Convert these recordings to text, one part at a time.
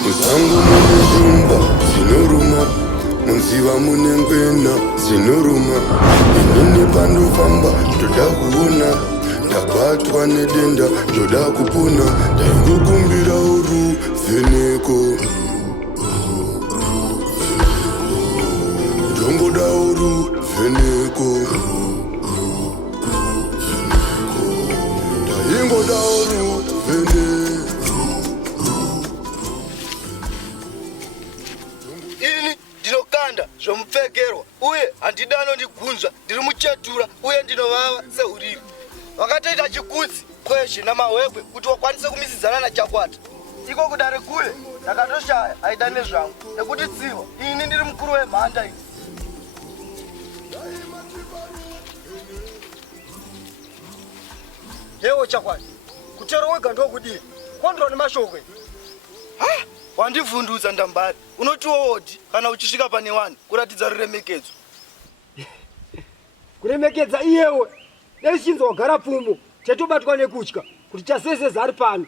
Musango munezumba zinoruma, munziva munengwena zinoruma. Inini pandofamba ndoda kuona, ndabatwa nedenda ndoda kupona. Ndaingokumbira ruvheneko, ndongoda ruvheneko, ndaingoda ruvheneko. Zvomupfekerwa uye handidano ndigunzva ndiri muchetura uye ndinovava seuriri vakatoita chikudzi kwezvi namahwebwe kuti wakwanise kumisidzana nachakwata iko kudare kule ndakatoshaya aida nezvangu nekuti tsiva ini ndiri mukuru wemhanda iyi. Yewo chakwata kutero wega ndokudii kondro nemashoko wandivhundutsa ndambari unotiwo wodi kana uchisvika pane wani kuratidza ruremekedzo. Kuremekedza iyewe neshinzo wagara pfumo chatobatwa nekutya kuti chaseseza ari pano.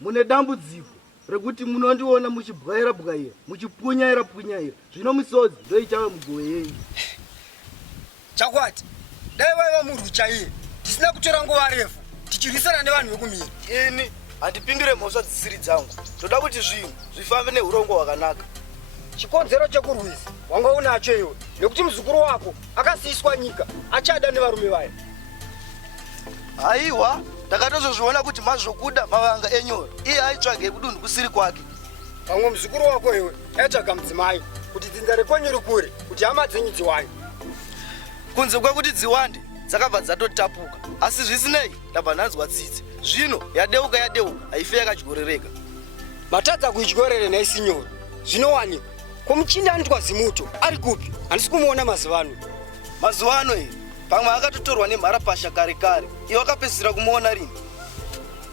Mune dambudziko rekuti munondiona muchibwaira bwaira muchipunyaira punyaira zvino misodzi ndoichava mugove yenyu. Chakwati dai waiva munhu chaiye tisina kutora nguva refu tichirwisana nevanhu vekumira. Ini handipindure mhosva dzisiri dzangu ndoda kuti zvinhu zvifambe neurongo hwakanaka. Chikonzero chekurwisa wanga unacho iwe nekuti muzukuru wako akasiyiswa nyika achada nevarume vaya. Haiwa ndakatozozviona kuti mazvokuda mavanga enyora iye aitsvage kudunhu kusiri kwake. Pamwe muzukuru wako iwe aitsvaga mudzimai kuti dzinza rekwenyu rikure kuti hama dzenyu dziwande. Kunze kwekuti dziwande dzakabva dzatotapuka asi zvisinei ndabva ndanzwa tsitsi zvino yadeuka haife yakadyorereka. Matadza kuidyorere naisinyoro zvinowanikwa komuchinda anotwa zimuto ari kupi handisi kumuona mazuvano. Mazuvano iyi pamwe akatotorwa nemharapasha kare kare iwe wakapedzisira kumuona rini.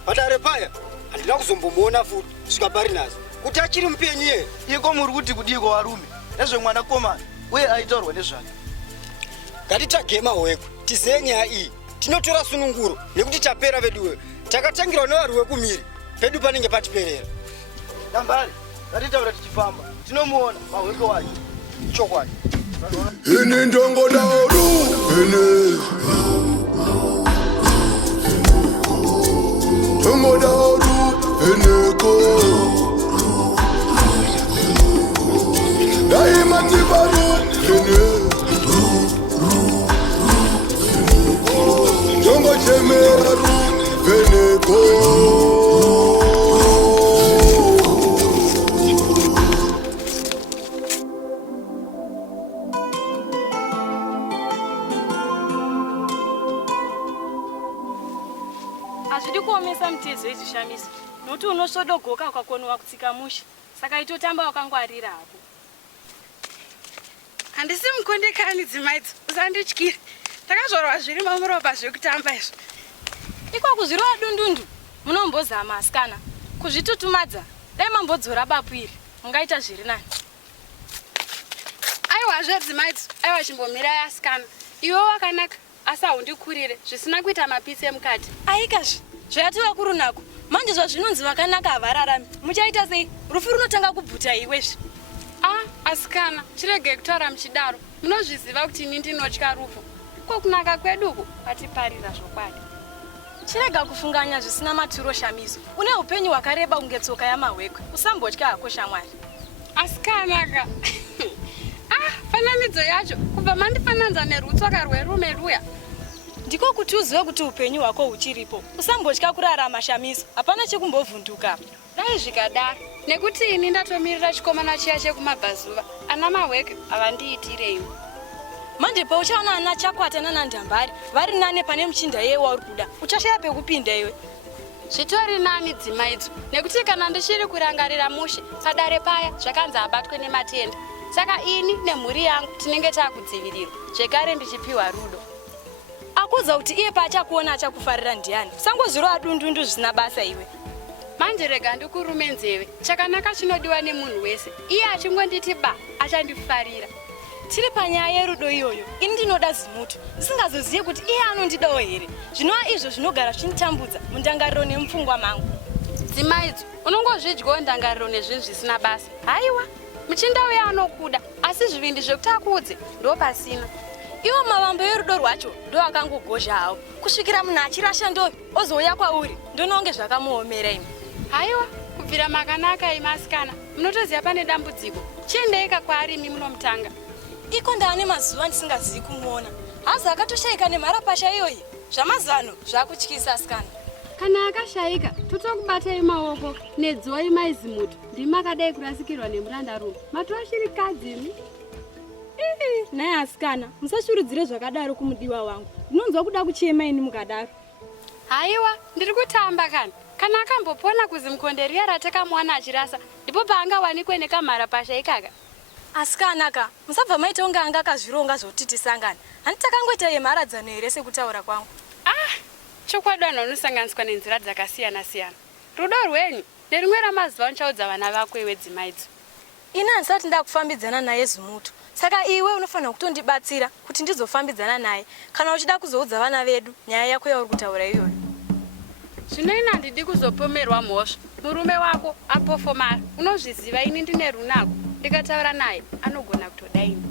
Padare paya handina kuzombomuona futi kusvika parinasi kuti achiri mupenyu iye. Iko muri kuti kudiko varume nezvemwanakomana uye aitaurwa nezvake. Ngatitsvagei mahwekwe tizive nyaya iyi tinotora sununguro nekuti tapera veduwe takatangirwa nevanhu vekumiri pedu panenge patiperera. Dambari ngatitaura tichifamba tinomuona mahwekwe wacho chokwadi. Ini ndongoda ruvheneko, ndongoda ruvheneko, daima tiva ruvheneko, ndongochemera ruvheneko. Hazvidi kuomesa mutezo wezvishamiso nokuti unosvodogoka ukakonewa kutsika musha saka itotamba wakangwarira hapo. Handisi mukundikani dzimaidzo usandityire takazvorwa zviri mamuropa zvekutamba izvo. Ikwaku zviri wadundundu munombozama asikana kuzvitutumadza dai mambodzora bapu iri mungaita zviri nani. Aiwa zvedzimaidzo aiwa chimbomirai asikana iwe wakanaka asi haundikurire zvisina kuita mapitsi emukati. Aikazvi zvayati vakuru nako manje zvazvinonzi vakanaka havararami muchaita sei rufu runotanga kubvuta iwezvi. Asikana chirege kutaura muchidaro munozviziva kuti ini ndinotya rufu kokunaka kweduku kwatiparira zvokwadi. Chirega kufunganya zvisina maturo shamiso une upenyu hwakareba kunge tsoka yamahwekwe usambotya hako shamwari. Asikanaka fananidzo yacho kubva mandifananza nerutsoka rwerume ruya ndiko kuti uzive kuti upenyu hwako huchiripo usambotya kurarama shamiso hapana chekumbovhunduka. dai zvikadaro nekuti ini ndatomirira chikomana chiya chekumabhazuva ana mahwekwe havandiitireiwo. Manje pauchaona ana Chakwata nanandambari vari nane pane muchinda iye wauri kuda uchashaya pekupinda iwe. Zvitori nani dzimaidzo nekuti kana ndichiri kurangarira mushe padare paya zvakanzi abatwe nematenda saka ini nemhuri yangu tinenge takudzivirirwa zvekare ndichipiwa rudo. Akuudza kuti iye paachakuona achakufarira ndiani sangozviro adundundu zvisina basa iwe. Manje rega ndikurume nzeve chakanaka chinodiwa nemunhu wese iye achingonditi ba achandifarira. Tiri panyaya yerudo iyoyo ini ndinoda zimuto ndisingazozive kuti iye anondidawo here zvinova izvo zvinogara zvinitambudza mundangariro nemupfungwa mangu. Dzimaidzo, unongozvidyawo ndangariro nezvinhu zvisina basa. Haiwa, muchinda uya anokuda, asi zvivindi zvekuti akuudze ndo pasina. Iwo mavambo yerudo rwacho ndo akangogozha hawo. Kusvikira munhu achirasha ndovi ozouya kwauri ndononge zvakamuomera imi. Haiwa, kubvira makanaka imasikana, munotoziva pane dambudziko. Chiendeika kwaari imi munomutanga. Iko ndaane mazuva ndisingazivi kumuona. Hazi akatoshaika nemharapasha iyoyi. Zvamazano zvakutyisa asikana. Kana akashaika, totokubatai maoko nedzoi maizimuto. Ndimi akadai kurasikirwa nemurandarume. Matoashirikadzi imi. Naye asikana, musashurudzire zvakadaro kumudiwa wangu. Ndinonzwa kuda kuchema ini mukadaro. Haiwa, ndiri kutamba kana akambopona kuzi mukonde riya ratakamuwana achirasa, ndipo paangawanikwe nekamharapasha ikaka. Asikana ka, musabva maita unga anga akazvironga zvoti tisangane. Handiti takangoita yemharadzano here sekutaura kwangu. Chokwadi vanhu vanosanganiswa nenzira dzakasiyana-siyana. Rudo rwenyu nerimwe ramazuva uchaudza vana vako iwe dzimaidzo. Ini handisati ndakufambidzana naye Zimuto. Saka iwe unofanira kutondibatsira kuti ndizofambidzana naye kana uchida kuzoudza vana vedu nyaya yako yauri kutaura iyoyo. Zvino ini handidi kuzopomerwa mhosva. Murume wako apofomara. Unozviziva ini ndine runako. Ndikataura naye anogona kutodaini.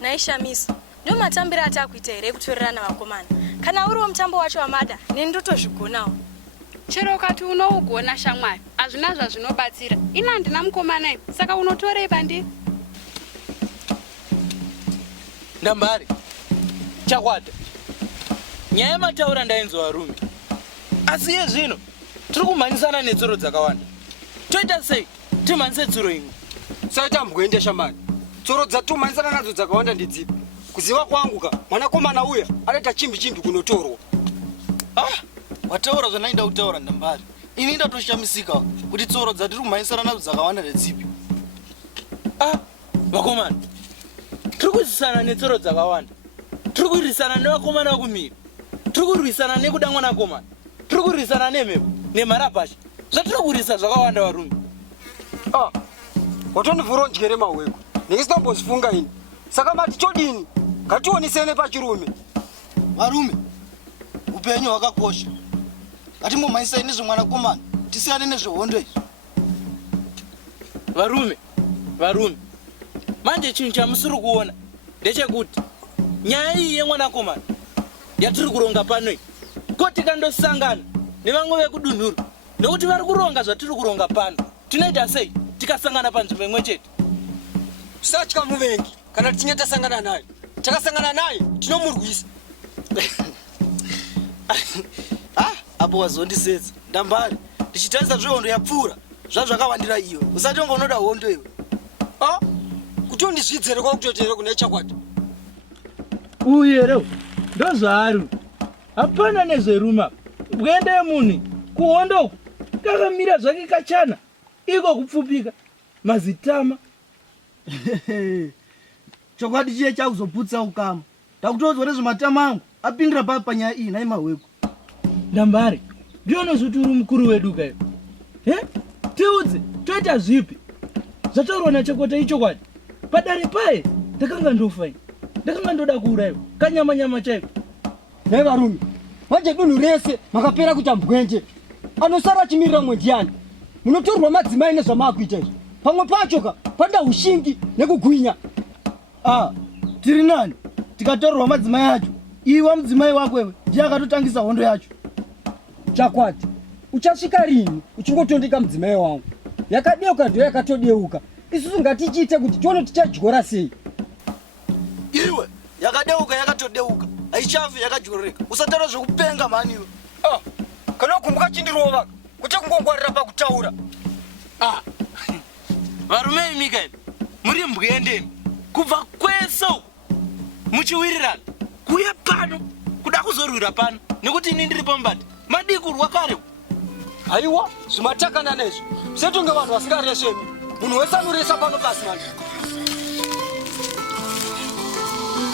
Naishamiso, ndio matambiro atakuita here kutorerana vakomana. Kana uriwo mutambo wacho wamada, neni ndotozvigonawo. Chero ukati unougona shamwari, hazvina zvazvinobatsira. Ini handina mukomana imi, saka unotorei pandiri? Ndambari, chakwata. Nyaya mataura ndainzwa varume. Asi iye zvino, tiri kumhanyisana netsoro dzakawanda. Toita sei? Timhanyise tsoro imwe. Saita mbwende shamari. Tsoro dzatumhanyisana nadzo dzakawanda ndidzipi? Kuziva kwangu ka, mwanakomana uya anoita chimbi kunotorwa. Wataura zvanainda kutaura Ndambari. Ini ndatoshamisika kuti tsoro dzatiri kumhanyisana nadzo dzakawanda ndedzipi. Vakomana, tiri kurwisana netsoro dzakawanda. Tiri kurwisana nevakomana vakumira. Tiri kurwisana nekuda mwanakomana. Tiri kurwisana nemhepo, nemharapasha. Zvatiri kurwisa zvakawanda varume. Watonivhura njere mahweko. Ndingisitombozvifunga ini. Saka mati chodini? Ngationisene pachirume. Varume, upenyu hwakakosha. Ngatimumhanyisai nezvemwanakomana, tisiyane nezvehondo izvi. Varume. Manje chinhu chamusiri kuona ndechekuti nyaya iyi yemwanakomana yatiri kuronga pano iyi ko tikandosangana nevamwe vekudunhuru nekuti vari kuronga zvatiri kuronga pano tinoita sei tikasangana panzvimbo imwe chete. Tisatya muvengi kana tichinge tasangana naye. Takasangana naye tinomurwisa. Apo wazondisedza Ndambari, ndichitarisa zvehondo yapfuura zvazvakawandira iwe. Usati wanga unoda hondo iwe. Kutondizvidzere kwakutotere kune chakwata. Uyero ndozvaari. Hapana nezveruma. Bwende yemunhu kuhondo kakamira zvake kachana. Iko kupfupika mazitama. Chokwadi chiye chakuzoputsa ukama. Takutozwa nezvematama angu apingira papa panyaya iyi naye mahweko. Ndambari, ndionozvoti uri mukuru wedu kayo. Tiudze, toita zvipi? Zvataurwa nachakwata ichokwadi. Padare paye ndakanga ndofai. Ndakanga ndoda kuuraiwa kanyama chaiko. Naye varume, manje dunhu rese makapera kuita mbwenje. Anosara achimirira mwe ndiani? Munotorwa madzimai nezvamakuita izvi. Pamwe pacho ka panda ushingi nekugwinya. Tiri nani? Tikatorwa madzimai acho. Iwe mudzimai wako wewe ndiye akatotangisa hondo yacho. Chakwati, uchasvika rini uchingotondeka mudzimai wangu? Yakadeuka ndo yakatodeuka. Isusu ngatichiite kuti tione tichadyora sei. Iwe yakadeuka yakatodeuka. Haichafi yakajoreka. Usatara zvekupenga mani iwe. Kana kumbuka chindirova kuti kungongwarira pakutaura. Varume imika imi, muri mbwendeni. Kubva kweso muchiwirirana kuya pano kuda kuzorwira pano nekuti ini ndiri pambati madikurwa kare. Haiwa, zvimatakana nezvo. Setonge vanhu vasingaresvemi. Munhu wese anoresa pano pasi manje.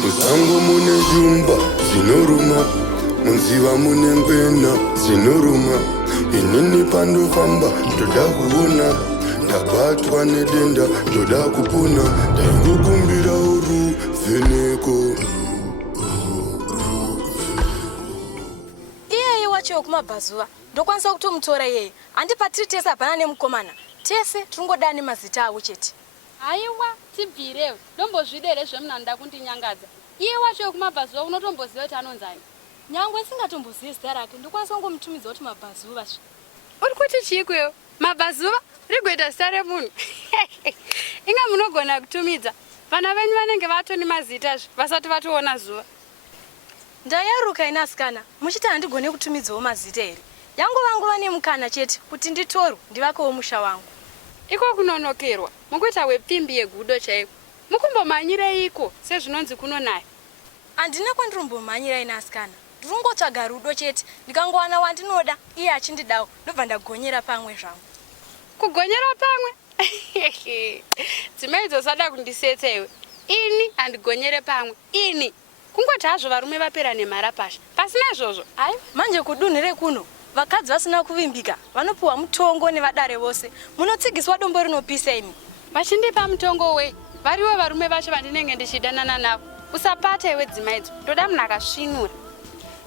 Musango mune jumba zinoruma, munziva mune ngwena zinoruma. Inini pandofamba ndoda kuona, ndabatwa nedenda ndoda kupona. Ndaingokumbira ruvheneko. wacho wekumabvazuva ndokwanisa kutomutora iyeye. Handipatiri tese hapana nemukomana. Tese tiringoda nemazita avo chete. Haiwa, tibvirewe. Ndombozvidere zvemunanda kundinyangadza. Iye wacho wekumabvazuva unotomboziva kuti anonzani. Nyangwe singatombozivi zita rake ndokwanisa kungomutumidza kuti mabvazuva. Uri kuti chikwewo? Mabvazuva rigoita zita remunhu. Inga munogona kutumidza. Vana venyu vanenge vatoni mazita vasati vatoona zuva. Ndayaruka inasikana, muchiti handigone kutumidzawo mazita here. Yangu vangu vane mukana chete kuti nditorwe ndivakewo musha wangu. Iko kunonokerwa, mukuita wepfimbi yegudo chaiko. Mukumbomanyireiko sezvinonzi kunonaya? Handina kwandirombomhanyira inasikana. Ndiringotsvaga rudo chete, ndikangowana wandinoda, iye achindidawo, ndobva ndagonyera pamwe zvangu. Kugonyera pamwe? Dzimai dzosada kundisetsa iwe. Ini handigonyere pamwe. Ini kungoti hazvo varume vapera nemhara pasha. Pasina izvozvo. Ai, manje kudunhu rekuno vakadzi vasina kuvimbika vanopiwa mutongo nevadare vose. Munotsigiswa dombo rinopisa imi. Vachindipa mutongo wei? Variwo varume vacho vandinenge ndichidanana navo. Usapata iwe dzimaidzo. Ndoda munhu akasvinura.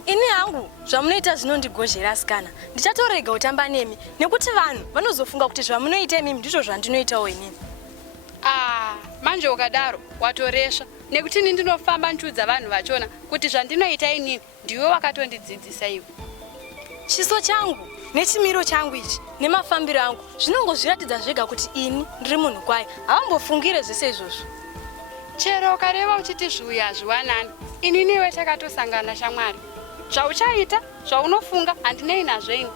Ini hangu zvamunoita zvinondigozhera asikana. Ndichatorega kutamba nemi nekuti vanhu vanozofunga kuti zvamunoita imi ndizvo zvandinoitawo inini. Manje ukadaro watoresha nekuti ini ndinofamba nchudza vanhu vachona kuti zvandinoita inini ndiwe wakatondidzidzisa iwe. Chiso changu nechimiro changu ichi nemafambiro angu zvinongozviratidza zvega kuti ini ndiri munhu kwayo. Havambofungire zvese izvozvo. Chero ukareva uchiti zviuya hazviwanani, ini newe takatosangana shamwari. Zvauchaita, zvaunofunga handinei nazvenyu.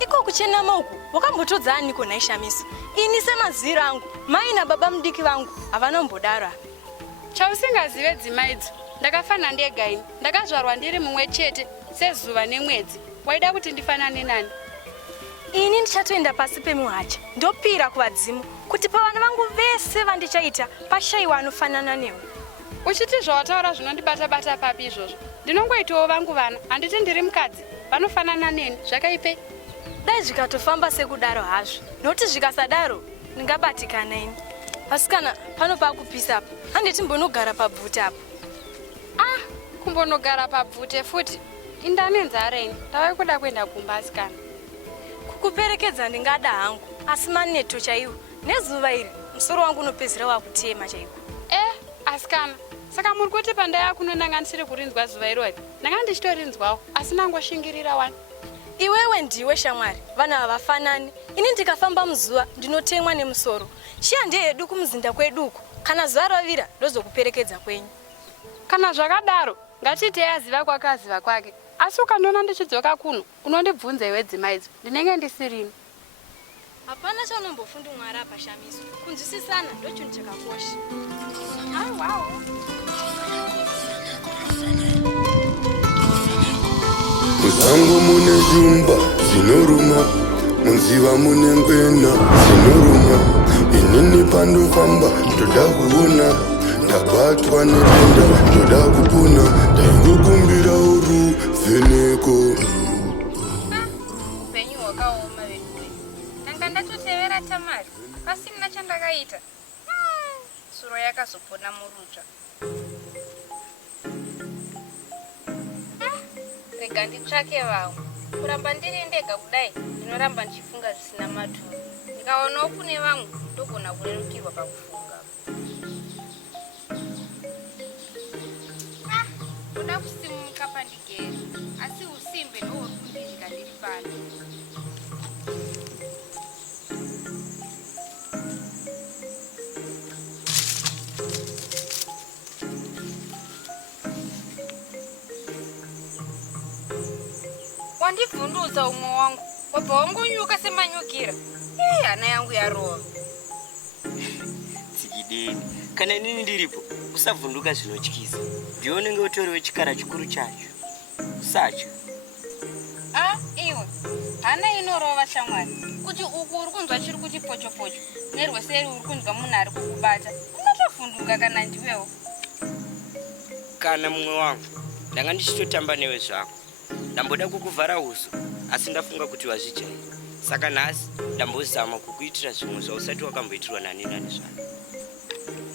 Iko kuchena mauku wakambotodza aniko naishamiso. Ini semaziro angu mai nababa mudiki vangu havanombodaro. Chausingazive dzimaidzo, ndakafana ndega ini. Ndakazvarwa ndiri mumwe chete sezuva nemwedzi. Waida kuti ndifanane nani? Ini ndichatoenda pasi pemuhacha ndopira kuvadzimu kuti pavana vangu vese vandichaita pashayiwa anofanana newe. Uchiti zvawataura zvinondibata-bata papi izvozvo. Ndinongoitawo vangu vana, handiti ndiri mukadzi, vanofanana neni, zvakaipe. Dai zvikatofamba sekudaro hazvo, nokuti zvikasadaro ndingabatikana ini. Asikana pano pakupisa apo, handiti mbonogara pabvute apo. Kumbonogara pabvute futi. Indane nzara ini, ndava kuda kuenda kumba asikana. Kukuperekedza ndingada hangu, asi maneto chaiwo. Nezuva iri, musoro wangu unopedzera wakutema chaiko. Asikana, saka muri kuti pandaya kuno ndanga ndisiri kurinzwa zuva irori. Ndanga ndichitorinzwawo, asi nangoshingirira wani. Iwewe ndiwe shamwari, vana havafanani. Ini ndikafamba muzuva ndinotemwa nemusoro. Chiya ndeyedu kumuzinda kweduko, kana zuva ravira ndozokuperekedza kwenyu. Kana zvakadaro, ngatiti yaziva kwake aziva kwake. Asi ukandiona ndichidzoka kuno, unondibvunza iwe dzimaidzo, ndinenge ndisirino. Hapana chaunombofundi Mwari apa shamiso. Kunzwisisana ndochunhu chakakosha. Muzango mune jumba zinoruma, munziva mune ngwena zinoruma. Inini pandofamba ndoda kuona, ndabatwa nedenda ndoda kupona. Ndaingokumbira uruvheneko. Upenyu hwakaoma venue. Ndanga ndatotevera Tamari, pasina chandakaita. Suro yakazopona murutsva. Rega nditsvake vavo. Kuramba ndiri ndega kudai, ndinoramba ndichifunga zvisina maturo. Ndikaonawo kune vamwe, ndogona kurerukirwa pakufunga. Ndoda kusimuka pandigere, asi usimbe ndohuri kundidya ndiri pano. Wandivhundutsa umwe wangu, wabva wangonyuka semanyukira. Hana yangu yarova. Tsikideni, kana inini ndiripo, usavhunduka zvinotyisa. Ndiwe unenge utoriwe chikara chikuru chacho. Usatya. Iwe, hana inorova shamwari. Kuti uku uri kunzwa chiri kuchipocho-pocho, nerweseri uri kunzwa munhu ari kukubata. Unotovhunduka kana ndiwewo. Kana mumwe wangu, ndanga ndichitotamba newe zvako. Ndamboda kukuvhara uso, asi ndafunga kuti wazvijaira. Saka nhasi ndambozama kukuitira zvimwe zvausati wakamboitirwa nani zvako.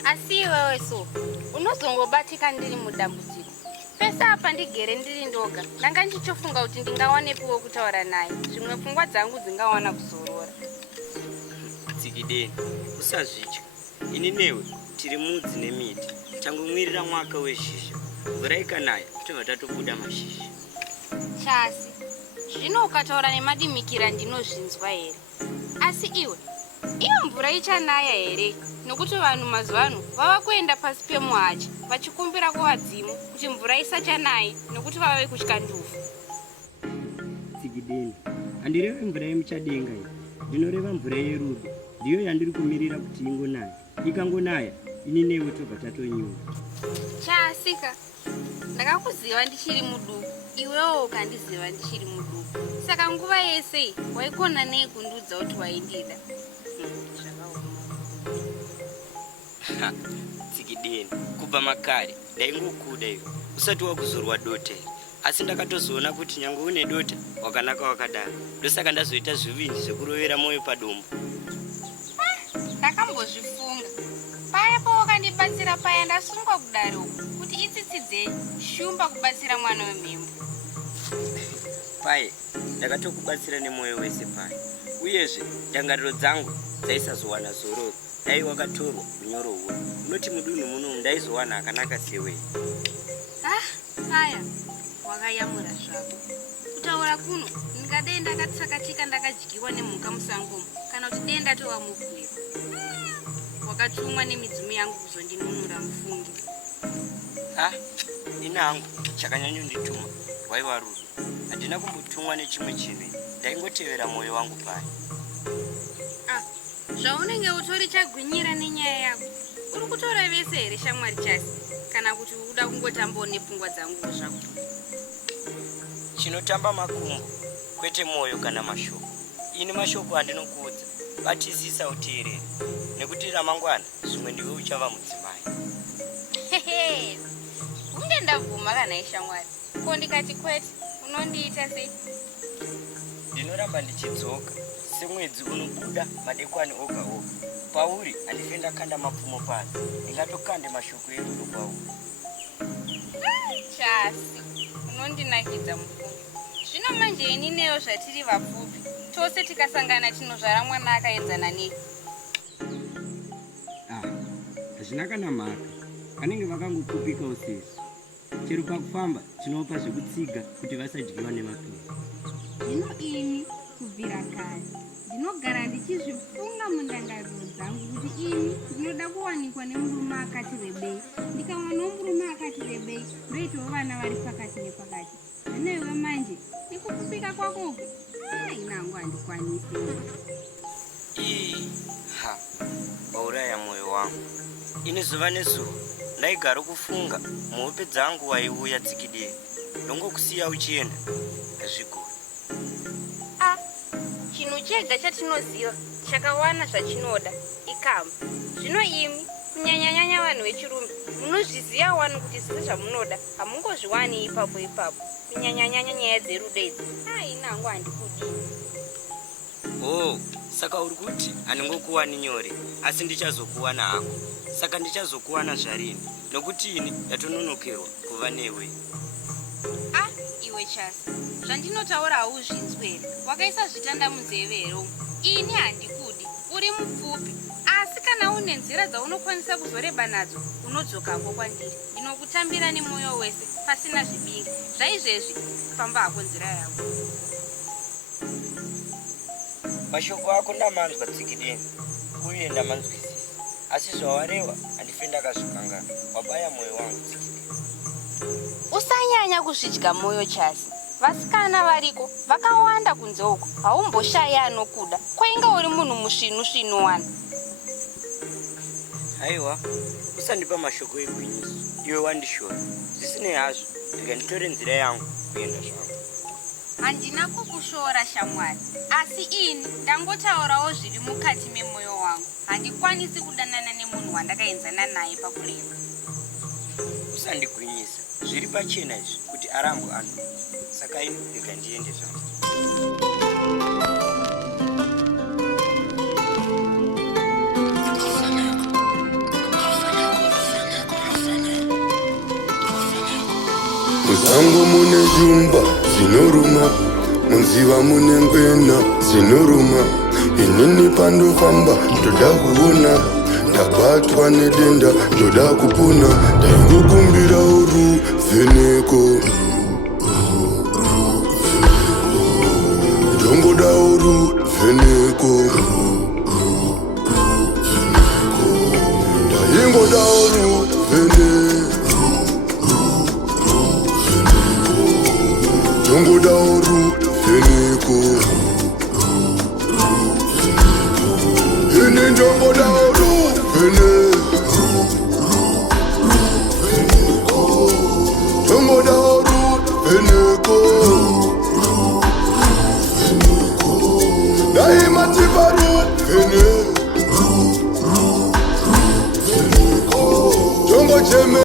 Asi iwewe so, unozongobatika ndiri mudambudziko. pesa apa ndigere ndiri ndoga ndanga ndichofunga kuti ndingawanepiwo kutaura naye zvimwe pfungwa dzangu dzingawana kuzorora. Tsikideni usazvitya, ini newe tiri mudzi nemiti, tangomwirira mwaka wezhizha, mvura ikanaya tobva tatobuda mashizha. Chasi zvino ukataura nemadimikira ndinozvinzwa here? Asi iyo mvura ichanaya here? Nokuti vanhu mazuvano vava kuenda pasi pemuhacha vachikumbira kuvadzimu kuti mvura isachanayi nokuti vave kutya ndufu. Tsikideni, handirevi mvura yemuchadenga iyi, ndinoreva mvura yerudo, ndiyo yandiri kumirira kuti ingonaya. Ikangonaya ini newe tobva tatonyura. Chasika, ndakakuziva ndichiri muduku, iwewo ukandiziva ndichiri muduku, saka nguva yese waikona nei kundiudza kuti waindida? Tsikideni, kubva makare ndaingokuda iwe usati wakuzorwa dota iri, asi ndakatozoona kuti nyange une dota wakanaka wakadaro, ndosaka ndazoita zvivinji zvekurovera moyo padombo. Ndakambozvifunga paya pawakandibatsira paya ndasungwa kudare uku kuti itsitsidze shumba kubatsira mwana wemhembo. Paye ndakatokubatsira nemoyo wese paya, uyezve ndangariro dzangu dzaisazowana zororo dai wakatorwa unyoro huno. Unoti mudunhu muno ndaizowana akanaka sewe. Aya wakayamura zvako. Kutaura kuno ndingadai ndakatsakatika ndakadyiwa nemhuka musangomo kana kuti dai ndatova mufwiro. Wakatumwa nemidzimu yangu kuzondinunura mufungi. Ina hangu chakanyanyondituma waiva rudo, handina kumbotumwa nechimwe chinhu, ndaingotevera mwoyo wangu paya. Zvaunenge utori chagwinyira nenyaya yako uri kutora vese here shamwari Chasi, kana kuti uda kungotambawo nepfungwa dzangu zvako? Chinotamba makumbo kwete mwoyo kana mashoko. Ini mashoko handinokuudza, batisisa uteerere, nekuti ramangwana zvimwe ndiwe uchava mudzimai. Unge ndabvuma kana ishamwari, ko ndikati kwete unondiita sei? Ndinoramba ndichidzoka semwedzi unobuda madekwana oga oga. Pauri handife ndakanda mapfumo pasi, ndingatokande mashoko erudo kwauri. Chasi, unondinakidza mufungi. Zvino manje ini neyo zvatiri vapfupi, tose tikasangana tinozvara mwana akaenzana nei? Hazvina kana mhaka, vanenge vakangopupikawo sesu. Chero pakufamba tinopa zvekutsiga kuti vasadyiwa nemapepa. Zvino ini kubvira kare ndinogara ndichizvifunga mundangariro dzangu kuti ini ndinoda kuwanikwa nemurume akati rebei. Ndikawana murume akati rebei ndoitawo vana vari pakati nepakati. Zvino iwe manje nekupupika kwako uku inangu handikwanisi. Wauraya mwoyo wangu. Ini zuva nezuva ndaigara kufunga muhope dzangu waiuya Tsikideni, ndongokusiya uchienda hazvigoni. Chinhu chega chatinoziva chakawana zvachinoda ikamba. Zvino imi kunyanyanyanya vanhu vechirume munozviziva wani kuti zvese zvamunoda hamungozviwani ipapo ipapo, kunyanyanyanya nyaya dzerudo idzi. Inangu handikudi. Saka uri kuti handingokuwani nyore, asi ndichazokuwana hako. Saka ndichazokuwana zvarini, nokuti ini ndatononokerwa kuva newe. Iwe Chasi, zvandinotaura hauzvinzwi here? Wakaisa zvitanda munzeve here? Ini handikudi, uri mupfupi, asi kana une nzira dzaunokwanisa kuzoreba nadzo unodzokako kwandiri. Ndinokutambira nemwoyo wese pasina zvibingi. Zvaizvezvi famba hako nzira yako. Mashoko ako ndamanzwa Tsikideni, uye ndamanzwisisa, asi zvawareva handife ndakazvikangana. Wabaya mwoyo wangu Tsikideni. Usanyanya kuzvidya mwoyo Chasi. Vasikana variko vakawanda kunze uko, haumboshayi anokuda. Kwainga uri munhu musvinu wana. Haiwa, usandipa mashoko egwinyiso, iwe wandishora. Zvisinei hazvo, ndikanditore nzira yangu kuenda zvangu. Handina kukushora shamwari, asi ini ndangotaurawo zviri mukati memwoyo wangu. Handikwanisi kudanana nemunhu wandakaenzana naye pakureba. Usandigwinyisa, zviri pachena izvi kuti arambwa ano. Saka ini ndikandiende zvangu. musango mune jumba zinoruma, munziva mune ngwena zinoruma. Inini pandofamba ndoda kuona, ndabatwa nedenda ndoda kupona. Ndaingokumbira ruvheneko, ndongoda ruvheneko, ndaingoda ruvheneko, ndongoda ruvheneko.